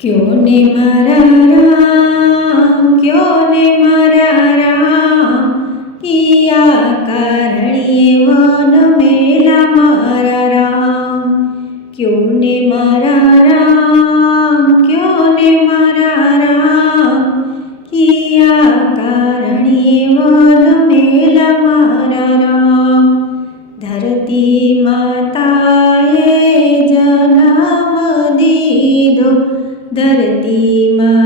क्यों ने मरा राम? क्यों ने मरा राम? Redeemer.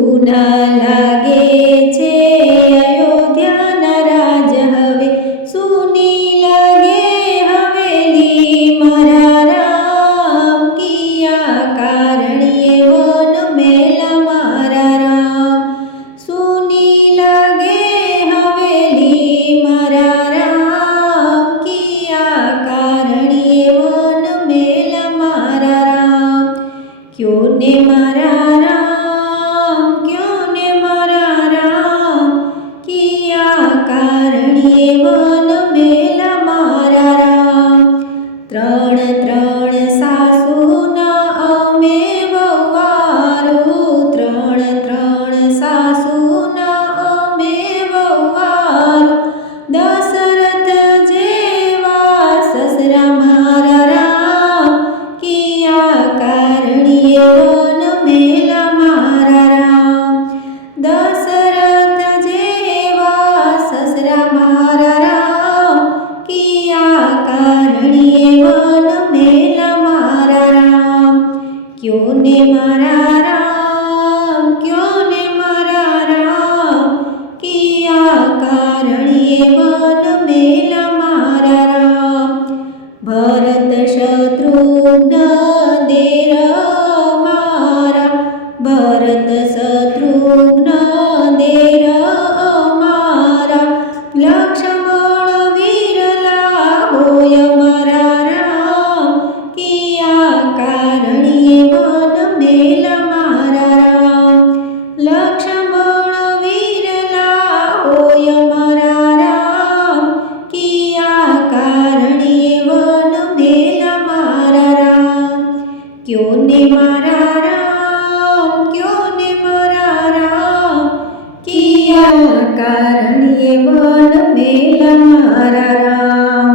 જૂના લાગે છે. કારણીએ બન મેલા મારા રામ.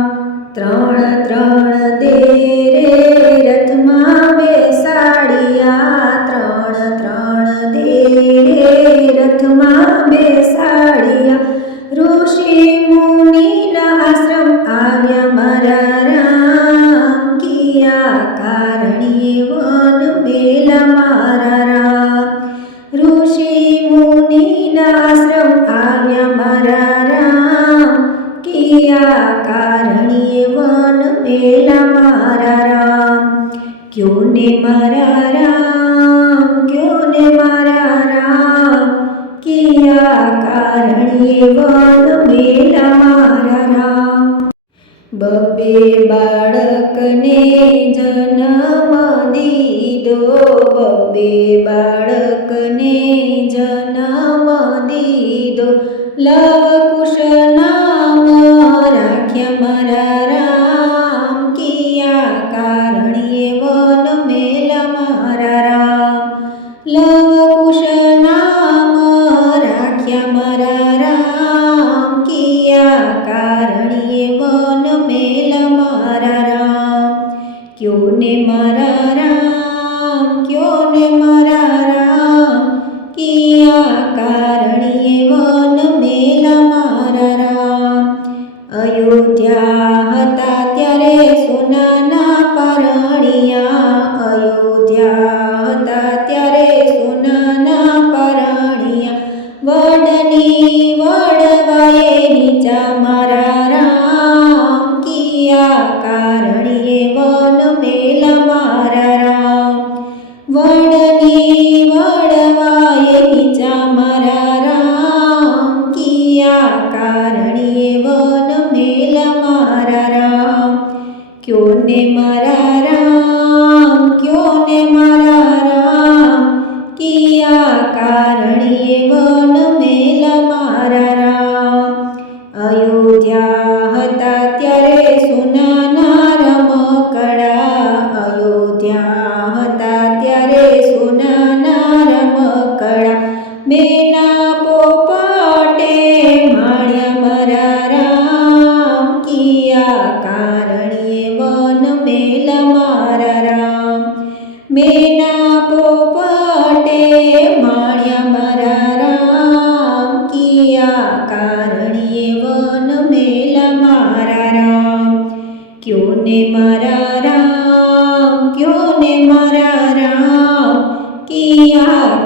ત્રણ ત્રણ કિયા કારણીએ વન મેલા મારા રામ ક્યો ને મારા રામ ક્યો ને મારા રામ કિયા કારણીએ વન મેલા મારા રામ બબે બાળકને જન્મ દીધો બબે બાળકને જન્મ દીધો લવ કુશ કિયા કારણીએ વન મેલા મારા રામ ક્યો ને મારા રામ ક્યો ને મારા રામ કિયા કારણીએ વન મેલા મારા રામ અયોધ્યા મારા રામ ક્યો ને મારા રામ કિયા કારણીએ વન મેલા મારા રામ મેના પોપટે માણ્યા મારા રામ કિયા કારણીએ વન મેલા મારા રામ ક્યો ને મારા રામ ક્યો ને મારા રામ કિયા